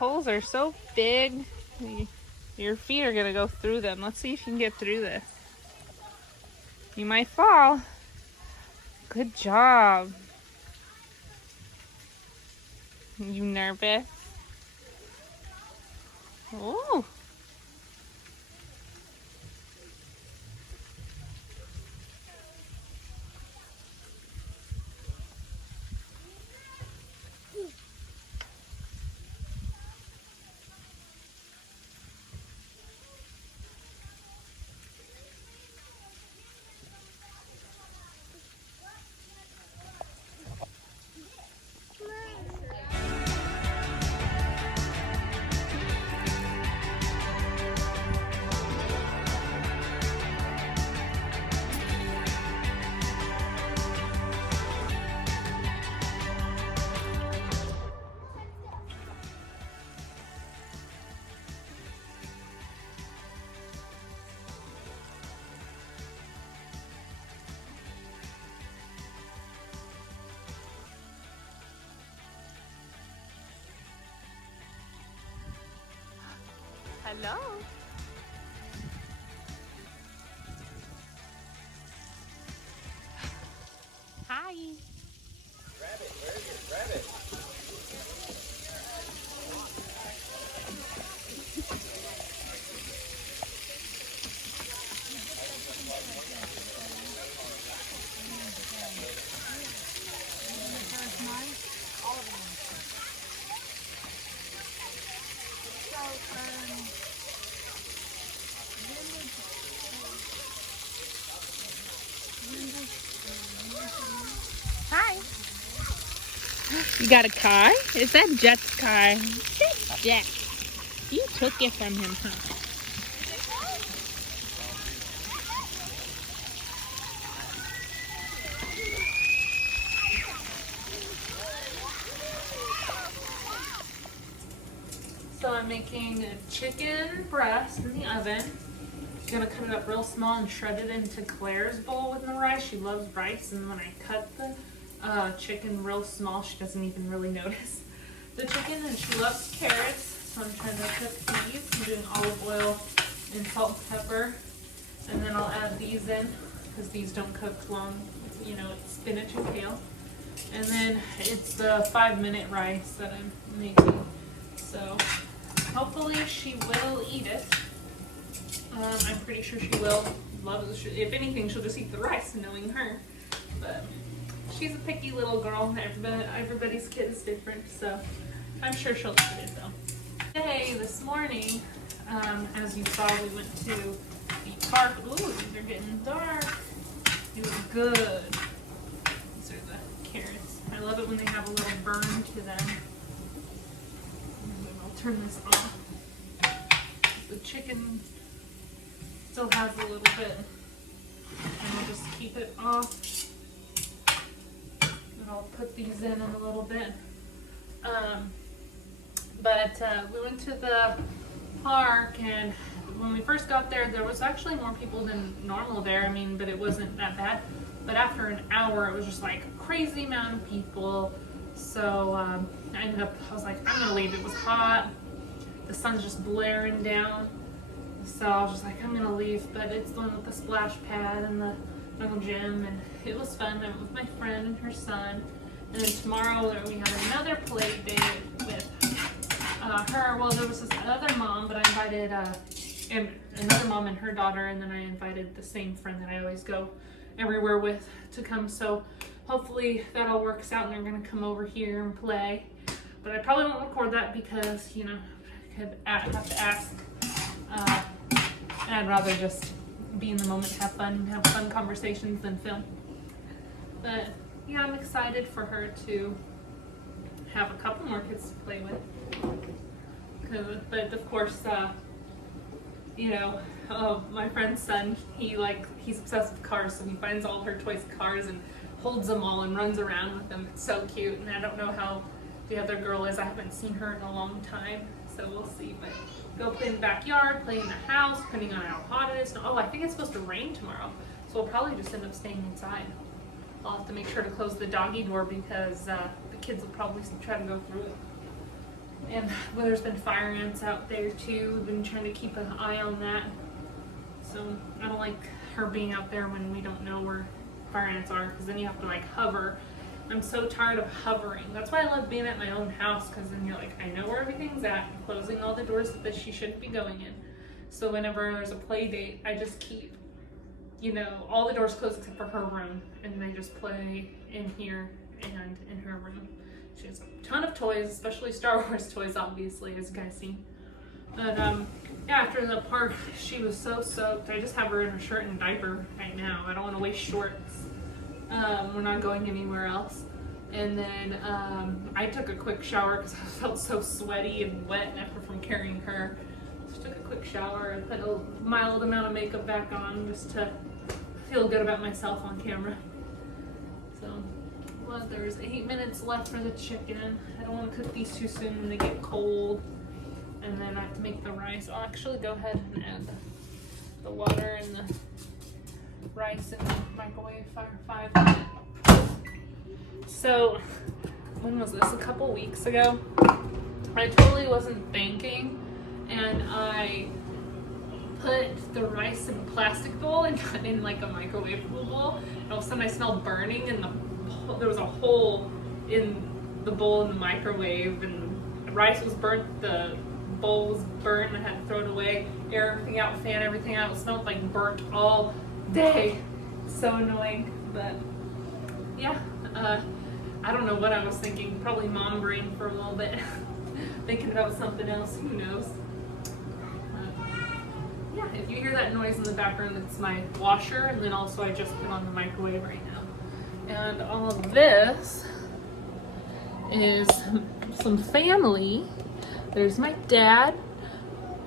holes are so big. Your feet are gonna go through them. Let's see if you can get through this. You might fall. Good job. You nervous? Ooh. Hello. Hi. Rabbit, where is it? Rabbit. Hi. You got a car? Is that Jet's car? That's Jet. You took it from him, huh? So I'm making a chicken breast in the oven. I'm gonna cut it up real small and shred it into Claire's bowl with the rice. She loves rice, and when I cut the chicken real small, she doesn't even really notice the chicken, and she loves carrots. So I'm trying to cook these. I'm doing olive oil and salt and pepper, and then I'll add these in because these don't cook long. You know, it's spinach and kale, and then it's the 5-minute rice that I'm making. So hopefully she will eat it. I'm pretty sure she will love it. If anything, she'll just eat the rice, knowing her. But she's a picky little girl. Everybody's kid is different, so I'm sure she'll eat it though. Today, this morning, as you saw, we went to the park. Ooh, these are getting dark. It was good. These are the carrots. I love it when they have a little burn to them. And then I'll turn this off. The chicken still has a little bit, and I'll just keep it off. And I'll put these in a little bit. But we went to the park, and when we first got there, there was actually more people than normal there. I mean, but it wasn't that bad. But after an hour, it was just like a crazy amount of people. So I was like, I'm gonna leave. It was hot. The sun's just blaring down. So I was just like, I'm gonna leave, but it's the one with the splash pad and the little gym, and it was fun. I went with my friend and her son, and then tomorrow we have another play date with her. Well, there was this other mom, but I invited and another mom and her daughter, and then I invited the same friend that I always go everywhere with to come. So hopefully that all works out, and they're gonna come over here and play. But I probably won't record that because, you know, I could have to ask. And I'd rather just be in the moment, have fun conversations than film. But yeah, I'm excited for her to have a couple more kids to play with. But of course, you know, my friend's son, he's obsessed with cars, so he finds all her toys cars and holds them all and runs around with them. It's so cute, and I don't know how the other girl is. I haven't seen her in a long time, so we'll see. But go play in the backyard, play in the house, depending on how hot it is. Oh, I think it's supposed to rain tomorrow, so we'll probably just end up staying inside. I'll have to make sure to close the doggy door because the kids will probably try to go through it. And well, there's been fire ants out there too. We've been trying to keep an eye on that. So I don't like her being out there when we don't know where fire ants are, because then you have to like hover. I'm so tired of hovering. That's why I love being at my own house, because then you're like, I know where everything's at. I'm closing all the doors that she shouldn't be going in. So whenever there's a play date, I just keep, you know, all the doors closed except for her room, and they just play in here and in her room. She has a ton of toys, especially Star Wars toys, obviously, as you guys see. But yeah, after the park, she was so soaked. I just have her in a shirt and diaper right now. I don't want to waste shorts. We're not going anywhere else. And then I took a quick shower because I felt so sweaty and wet after from carrying her. So I took a quick shower and put a mild amount of makeup back on just to feel good about myself on camera. So, well, there's 8 minutes left for the chicken. I don't want to cook these too soon when they get cold. And then I have to make the rice. I'll actually go ahead and add the water and the rice in the microwave for 5 minutes. So, when was this? A couple weeks ago. I totally wasn't thinking, and I put the rice in a plastic bowl and got in like a microwavable bowl. And all of a sudden I smelled burning, and there was a hole in the bowl in the microwave, and the rice was burnt, the bowl was burnt, I had to throw it away, air everything out, fan everything out. It smelled like burnt all day. So annoying. But yeah, I don't know what I was thinking. Probably mom brain for a little bit. Thinking about something else, who knows. Yeah, if you hear that noise in the background, it's my washer, and then also I just put on the microwave right now. And all of this is some family. There's my dad,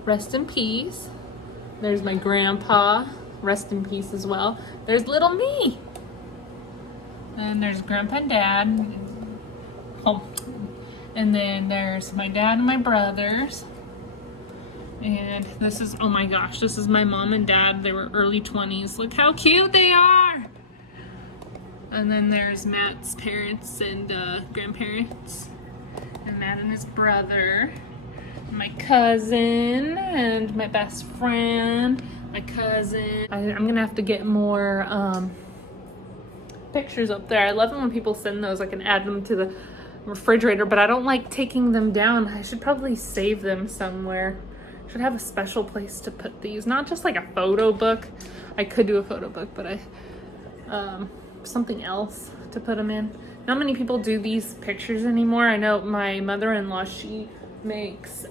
rest in peace. There's my grandpa, rest in peace as well. There's little me. And there's grandpa and dad. Oh. And then there's my dad and my brothers. And this is, oh my gosh, this is my mom and dad. They were early 20s. Look how cute they are. And then there's Matt's parents and grandparents. And Matt and his brother. My cousin and my best friend. My cousin. I'm gonna have to get more pictures up there. I love it when people send those. I can add them to the refrigerator, but I don't like taking them down. I should probably save them somewhere. Should have a special place to put these, not just like a photo book. I could do a photo book, but I something else to put them in. Not many people do these pictures anymore. I know my mother-in-law, she makes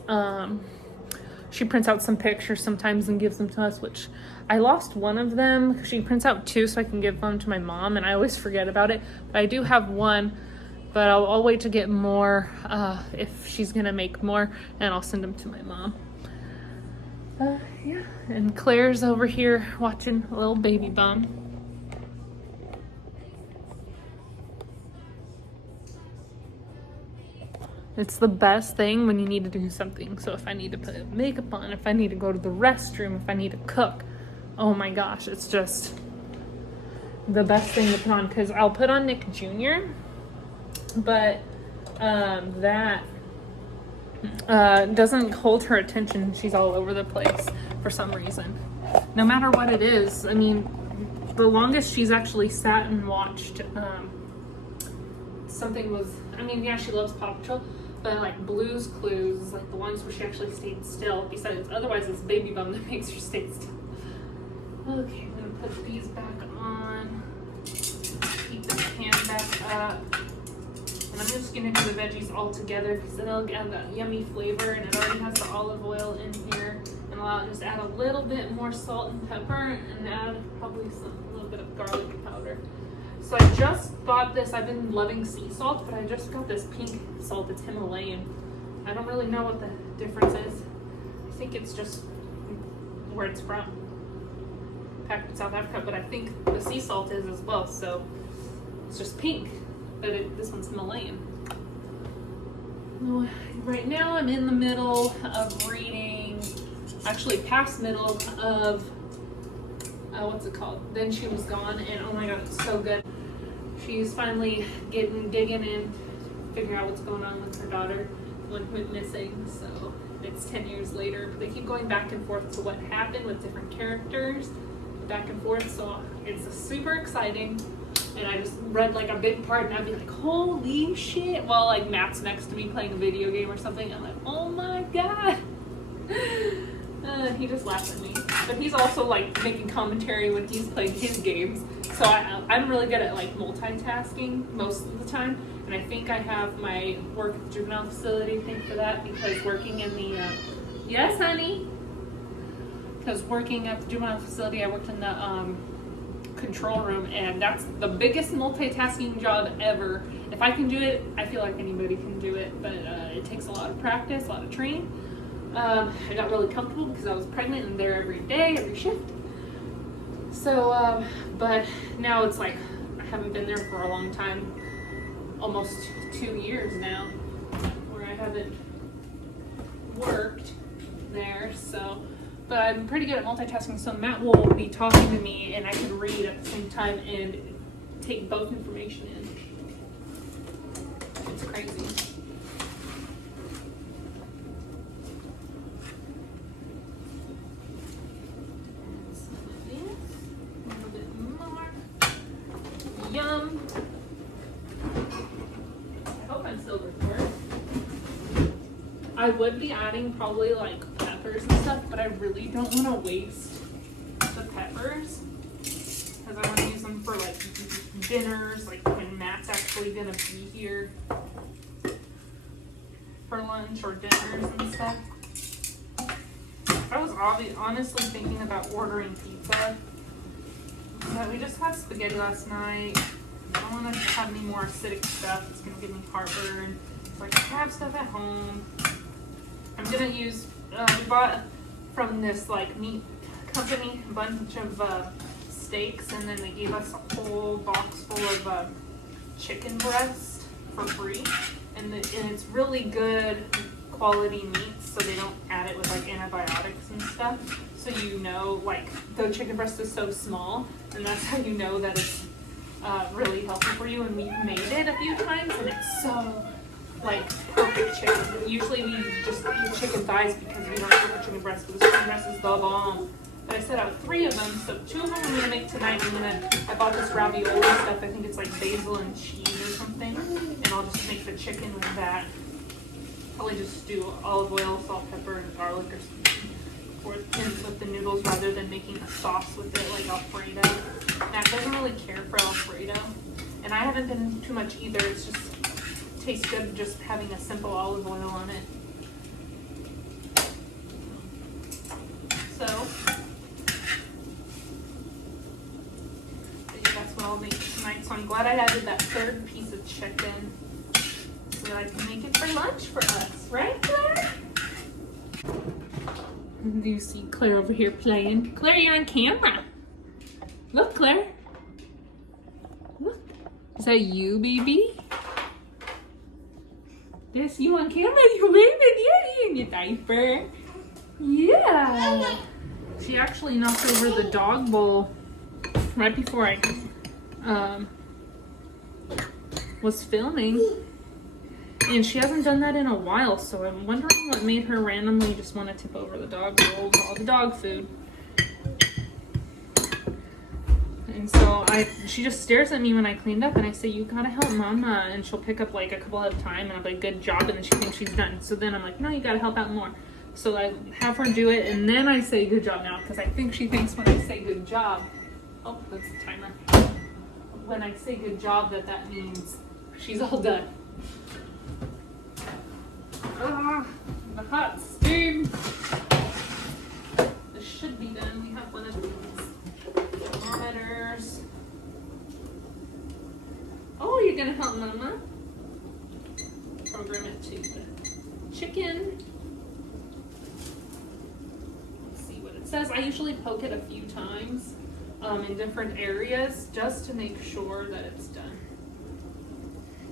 she prints out some pictures sometimes and gives them to us, which I lost one of them. She prints out 2 so I can give them to my mom, and I always forget about it. But I do have one, but I'll wait to get more if she's gonna make more, and I'll send them to my mom. Yeah, and Claire's over here watching a little baby bum. It's the best thing when you need to do something. So if I need to put makeup on, if I need to go to the restroom, if I need to cook, oh my gosh, it's just the best thing to put on, because I'll put on Nick Jr., but that doesn't hold her attention. She's all over the place for some reason. No matter what it is. I mean, the longest she's actually sat and watched something was, I mean, yeah, she loves Paw Patrol, but like Blue's Clues is like the ones where she actually stayed still. Besides, otherwise it's Baby Bum that makes her stay still. Okay, I'm gonna put these back on. Keep this pan back up. And I'm just gonna do the veggies all together because then it'll get that yummy flavor, and it already has the olive oil in here. And I'll just add a little bit more salt and pepper, and add probably a little bit of garlic powder. So I just bought this. I've been loving sea salt, but I just got this pink salt. It's Himalayan. I don't really know what the difference is. I think it's just where it's from. Packed in South Africa, but I think the sea salt is as well. So it's just pink, but this one's Himalayan. Right now I'm in the middle of reading, actually past middle of, what's it called? Then She Was Gone, and oh my god, it's so good. She's finally digging in, figuring out what's going on with her daughter. one went missing, so it's 10 years later. But they keep going back and forth to what happened with different characters, back and forth. So it's super exciting. And I just read like a big part, and I'd be like, holy shit! While like Matt's next to me playing a video game or something, I'm like, oh my god! He just laughs at me. But he's also like making commentary when he's playing his games. So I'm really good at like multitasking most of the time. And I think I have my work at the juvenile facility thing for that, because working in the yes, honey. Because working at the juvenile facility, I worked in the control room, and that's the biggest multitasking job ever. If I can do it, I feel like anybody can do it, but it takes a lot of practice, a lot of training. I got really comfortable because I was pregnant and there every day, every shift. So, but now it's like I haven't been there for a long time, almost 2 years now, where I haven't worked there. So, but I'm pretty good at multitasking. So Matt will be talking to me, and I can read at the same time and take both information in. It's crazy. Yum. I hope I'm still recording. I would be adding probably like peppers and stuff, but I really don't want to waste the peppers because I want to use them for like dinners, like when Matt's actually gonna be here for lunch or dinners and stuff. I was honestly thinking about ordering pizza. But we just had spaghetti last night. I don't want to have any more acidic stuff. It's going to give me heartburn. So I can have stuff at home. I'm going to use, we bought from this like meat company a bunch of steaks, and then they gave us a whole box full of chicken breast for free. And it's really good quality meat, so they don't add it with like antibiotics and stuff. So you know, like the chicken breast is so small, and that's how you know that it's really healthy for you. And we've made it a few times, and it's so like perfect chicken. Usually we just eat chicken thighs because we don't eat the chicken breast, but the chicken breast is the bomb. But I set out 3 of them, so 2 of them I'm gonna make tonight. I bought this ravioli stuff. I think it's like basil and cheese or something, and I'll just make the chicken with that. Probably just do olive oil, salt, pepper, and garlic or something. Or with the noodles rather than making a sauce with it like Alfredo. Matt doesn't really care for Alfredo, and I haven't been too much either. It's just tastes good just having a simple olive oil on it. So yeah, that's what I'll make tonight. So I'm glad I added that 3rd piece of chicken so that I can make it for lunch for us, right, Claire? Do you see Claire over here playing? Claire, you're on camera. Look, Claire. Look. Is that you, baby? Yes, you on camera. You waving. Yeah, you in your diaper. Yeah. She actually knocked over the dog bowl right before I was filming. And she hasn't done that in a while, so I'm wondering what made her randomly just want to tip over the dog bowl with all the dog food. And so she just stares at me when I cleaned up, and I say, you gotta help mama, and she'll pick up like a couple at a time, and I'm like, good job, and then she thinks she's done. So then I'm like, no, you gotta help out more. So I have her do it, and then I say good job now, because I think she thinks when I say good job, oh, that's the timer. When I say good job, that means she's all done. The hot steam. This should be done. We have one of these thermometers. Oh, you're gonna help mama program it to the chicken. Let's see what it says. I usually poke it a few times in different areas just to make sure that it's done.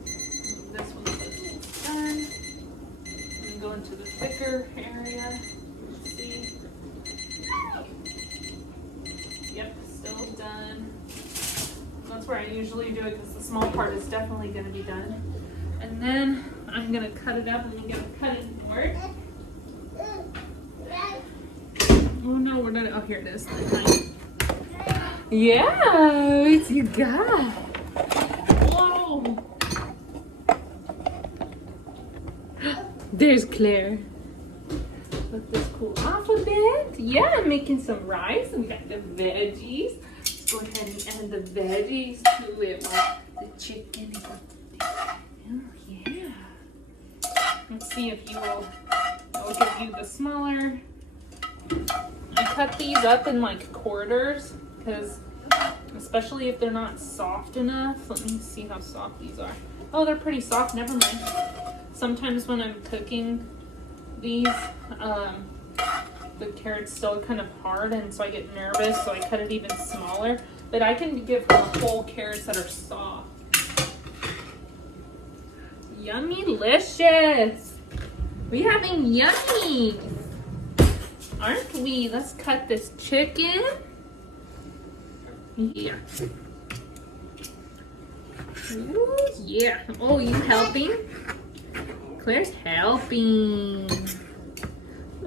This one says it's done. Go into the thicker area. Let's see. Yep, still done. That's where I usually do it because the small part is definitely going to be done. And then I'm gonna cut it up and I'm gonna cut it board. Oh no, we're not. Oh, here it is. Yeah, it's your guy. Whoa. There's Claire. Let this cool off a bit. Yeah, I'm making some rice. We got the veggies. Let's go ahead and add the veggies to it while the chicken is up. Oh, yeah. Let's see if you will. I'll give you the smaller. I cut these up in like quarters because, especially if they're not soft enough. Let me see how soft these are. Oh, they're pretty soft. Never mind. Sometimes when I'm cooking these, the carrot's still kind of hard, and so I get nervous, so I cut it even smaller. But I can give her whole carrots that are soft. Yummy-licious! We having yummy, aren't we? Let's cut this chicken. Yeah. Ooh, yeah. Oh, you helping? Claire's helping.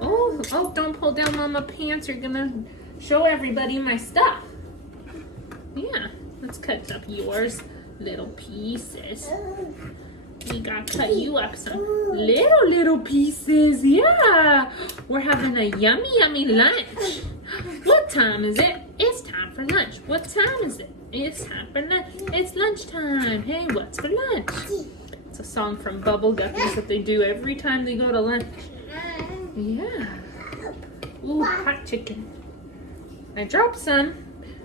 Oh, don't pull down on my pants. You're gonna show everybody my stuff. Yeah, let's cut up yours little pieces. We gotta cut you up some little pieces. Yeah, we're having a yummy lunch. What time is it? It's time for lunch. What time is it? It's time for lunch. It's lunchtime. Hey, what's for lunch? It's a song from Bubble Guppies that they do every time they go to lunch. Yeah. Ooh, hot chicken. I dropped some.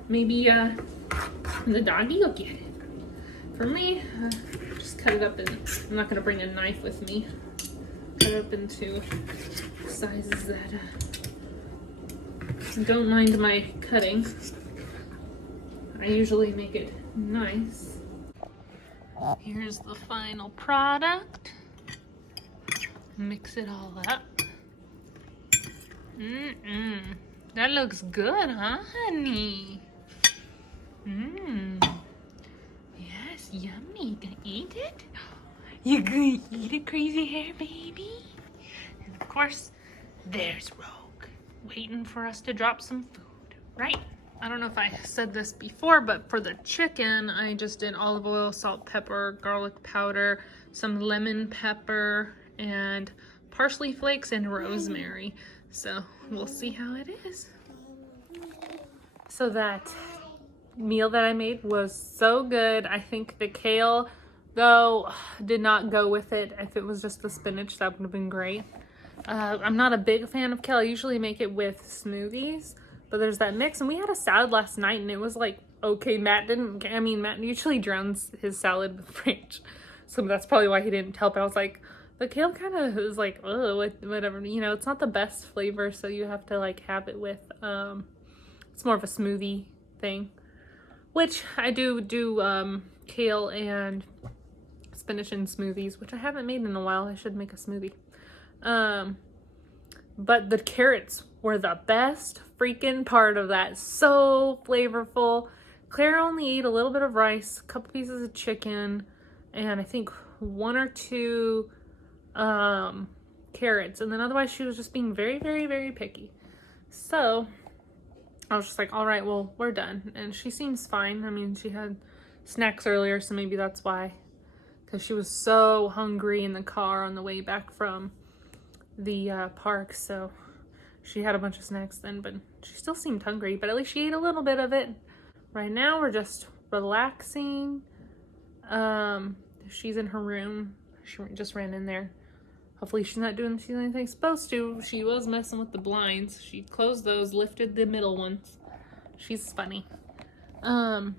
Maybe the doggy will get it. For me, just cut it up in. I'm not gonna bring a knife with me. Cut it up into sizes that don't mind my cutting. I usually make it nice. Here's the final product. Mix it all up. That looks good, huh, honey? Yes, yummy. Gonna eat it? You gonna eat it, crazy hair baby? And of course, there's Rogue, waiting for us to drop some food, right? I don't know if I said this before, but for the chicken, I just did olive oil, salt, pepper, garlic powder, some lemon pepper, and parsley flakes and rosemary. So we'll see how it is. So that meal that I made was so good. I think the kale, though, did not go with it. If it was just the spinach, that would have been great. I'm not a big fan of kale. I usually make it with smoothies. But there's that mix, and we had a salad last night, and it was like, okay, Matt usually drowns his salad with ranch. So that's probably why he didn't help. I was like, the kale kind of is like, oh, whatever. You know, it's not the best flavor, so you have to like have it with, it's more of a smoothie thing. Which I do kale and spinach in smoothies, which I haven't made in a while. I should make a smoothie. But the carrots were the best freaking part of that. So flavorful. Claire only ate a little bit of rice, a couple pieces of chicken, and I think 1 or 2 carrots. And then otherwise she was just being very, very, very picky. So I was just like, all right, well, we're done. And she seems fine. I mean, she had snacks earlier, so maybe that's why. Because she was so hungry in the car on the way back from the park, so she had a bunch of snacks then, but she still seemed hungry, but at least she ate a little bit of it. Right now we're just relaxing. She's in her room. She just ran in there. Hopefully she's not doing anything supposed to. She was messing with the blinds. She closed those, lifted the middle ones. She's funny. I'm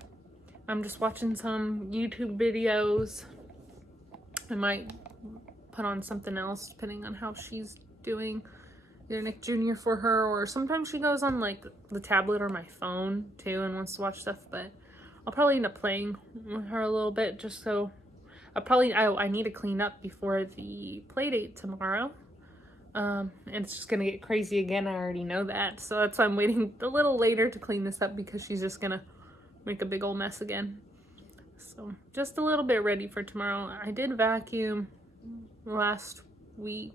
just watching some YouTube videos. I might put on something else depending on how she's doing. Either Nick Jr. for her, or sometimes she goes on like the tablet or my phone too and wants to watch stuff, but I'll probably end up playing with her a little bit just so I need to clean up before the play date tomorrow. And it's just gonna get crazy again. I already know that, so that's why I'm waiting a little later to clean this up, because she's just gonna make a big old mess again. So just a little bit ready for tomorrow. I did vacuum last week.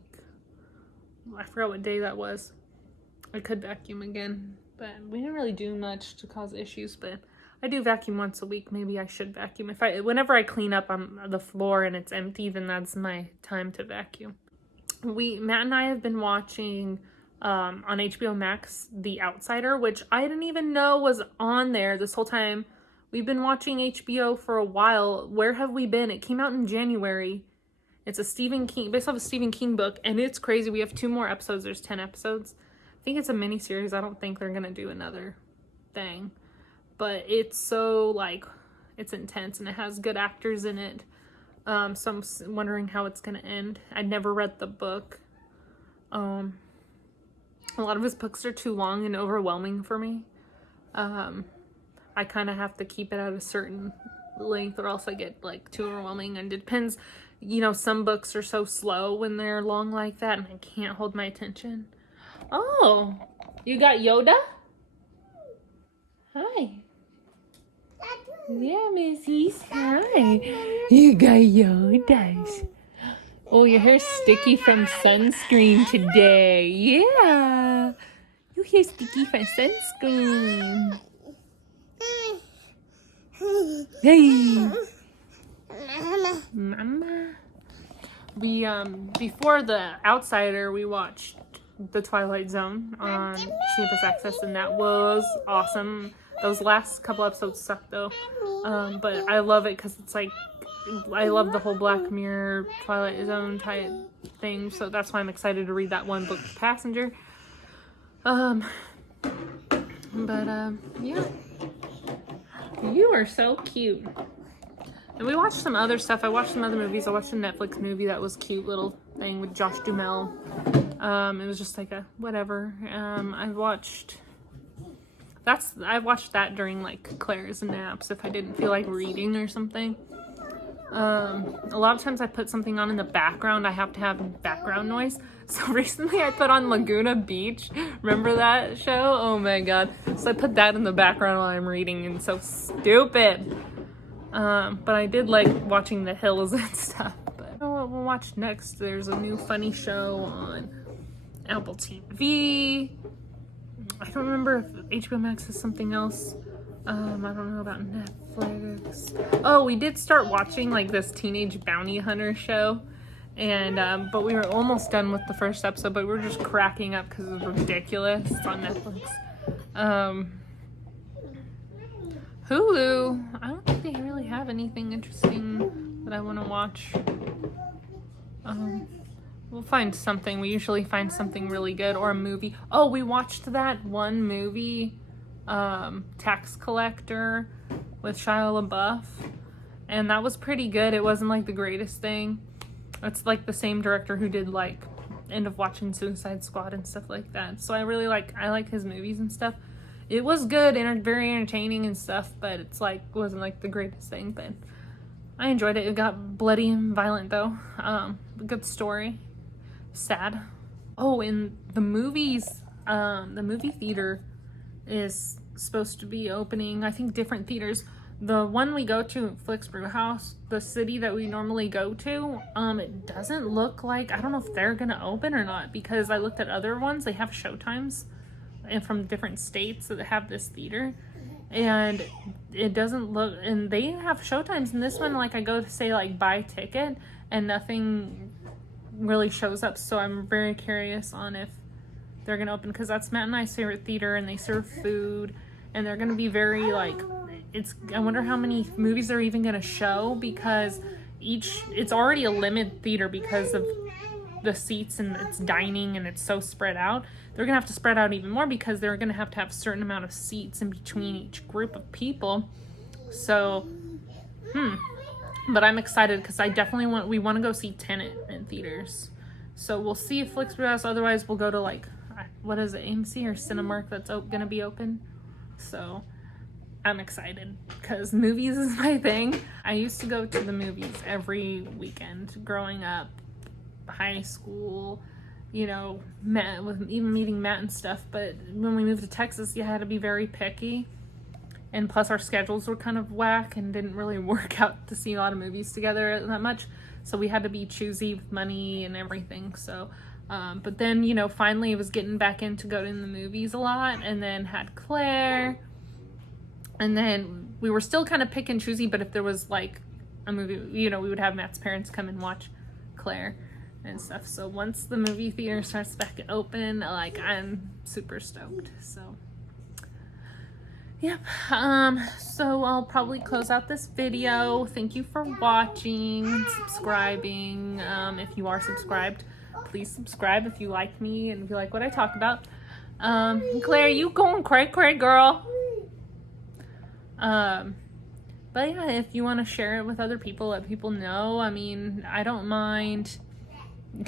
I forgot what day that was. I could vacuum again, but we didn't really do much to cause issues, but I do vacuum once a week. Maybe I should vacuum. Whenever I clean up on the floor and it's empty, then that's my time to vacuum. Matt and I have been watching on HBO Max, The Outsider, which I didn't even know was on there this whole time. We've been watching HBO for a while. Where have we been? It came out in January. It's based off a Stephen King book, and it's crazy. We have 2 more episodes. There's 10 episodes. I think it's a mini series. I don't think they're gonna do another thing, but it's so it's intense and it has good actors in it. So I'm wondering how it's gonna end. I never read the book. A lot of his books are too long and overwhelming for me. I kind of have to keep it at a certain length or else I get too overwhelming, and it depends. Some books are so slow when they're long like that and I can't hold my attention. Oh, you got Yoda? Hi. Yeah, Missies. Hi. You got Yodas. Oh, your hair's sticky from sunscreen today. Yeah. Your hair's sticky from sunscreen. Hey. Mama. We before The Outsider, we watched The Twilight Zone on Campus Access, and that was awesome. Those last couple episodes sucked though, but I love it because it's I love the whole Black Mirror Twilight Zone type thing, so that's why I'm excited to read that one book, Passenger. Yeah, you are so cute. And we watched some other stuff. I watched some other movies. I watched a Netflix movie that was cute little thing with Josh Duhamel. It was just a whatever. I watched that during Claire's naps if I didn't feel like reading or something. A lot of times I put something on in the background. I have to have background noise. So recently I put on Laguna Beach. Remember that show? Oh my god. So I put that in the background while I'm reading, and it's so stupid. But I did like watching The Hills and stuff. But you know what we'll watch next? There's a new funny show on Apple TV. I don't remember if HBO Max has something else. I don't know about Netflix. Oh, we did start watching this Teenage Bounty Hunter show. And, but we were almost done with the first episode, but we were just cracking up because it was ridiculous. It's on Netflix. Hulu, I don't think they really have anything interesting that I want to watch. We'll find something. We usually find something really good, or a movie. Oh, we watched that one movie, Tax Collector with Shia LaBeouf, and that was pretty good. It wasn't the greatest thing. It's the same director who did End of Watching Suicide Squad and stuff like that. So I really I like his movies and stuff. It was good and very entertaining and stuff, but it's wasn't the greatest thing, but I enjoyed it. It got bloody and violent though. Good story. Sad. Oh, and the movies, the movie theater is supposed to be opening, I think, different theaters. The one we go to, Flicks Brew House, the city that we normally go to, it doesn't look I don't know if they're gonna open or not, because I looked at other ones. They have showtimes and from different states that have this theater, and it doesn't look, and they have showtimes in this one. I go to say buy ticket and nothing really shows up, so I'm very curious on if they're gonna open, because that's Matt and I's favorite theater, and they serve food, and they're gonna be very I wonder how many movies they're even gonna show, because it's already a limited theater because of the seats and it's dining and it's so spread out. They're gonna have to spread out even more because they're gonna have to have a certain amount of seats in between each group of people. So, but I'm excited because we want to go see Tenet in theaters. So we'll see if Flicks Brew House. Otherwise, we'll go to what is it, AMC or Cinemark that's gonna be open. So I'm excited because movies is my thing. I used to go to the movies every weekend growing up, high school, even meeting Matt and stuff. But when we moved to Texas, you had to be very picky. And plus our schedules were kind of whack and didn't really work out to see a lot of movies together that much. So we had to be choosy with money and everything. So, but then, you know, finally I was getting back into going to the movies a lot, and then had Claire. And then we were still kind of pick and choosy, but if there was like a movie, you know, we would have Matt's parents come and watch Claire and stuff. So once the movie theater starts back open, like, I'm super stoked. So yep. So I'll probably close out this video. Thank you for watching and subscribing. If you are subscribed, please subscribe if you like me and if you like what I talk about. Claire, you going cray girl. But yeah, if you want to share it with other people, let people know. I mean, I don't mind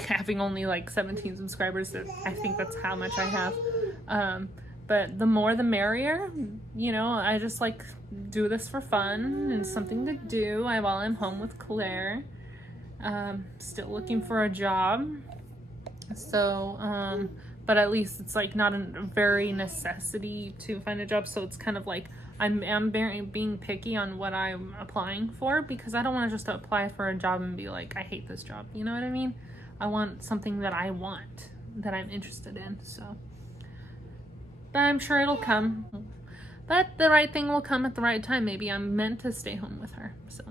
having only like 17 subscribers. I think that's how much I have. But the more the merrier. You know, I just like do this for fun and something to do while I'm home with Claire. Still looking for a job. So, but at least it's like not a very necessity to find a job. So it's kind of like I'm being picky on what I'm applying for, because I don't want to just apply for a job and be like, I hate this job. You know what I mean? I want something that I want, that I'm interested in. So, but I'm sure it'll come. But the right thing will come at the right time. Maybe I'm meant to stay home with her. So,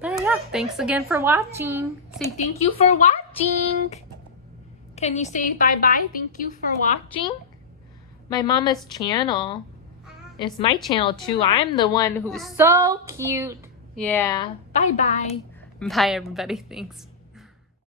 but yeah, thanks again for watching. Say thank you for watching. Can you say bye-bye? Thank you for watching. My mama's channel. It's my channel too. I'm the one who's so cute. Yeah. Bye-bye. Bye, everybody. Thanks.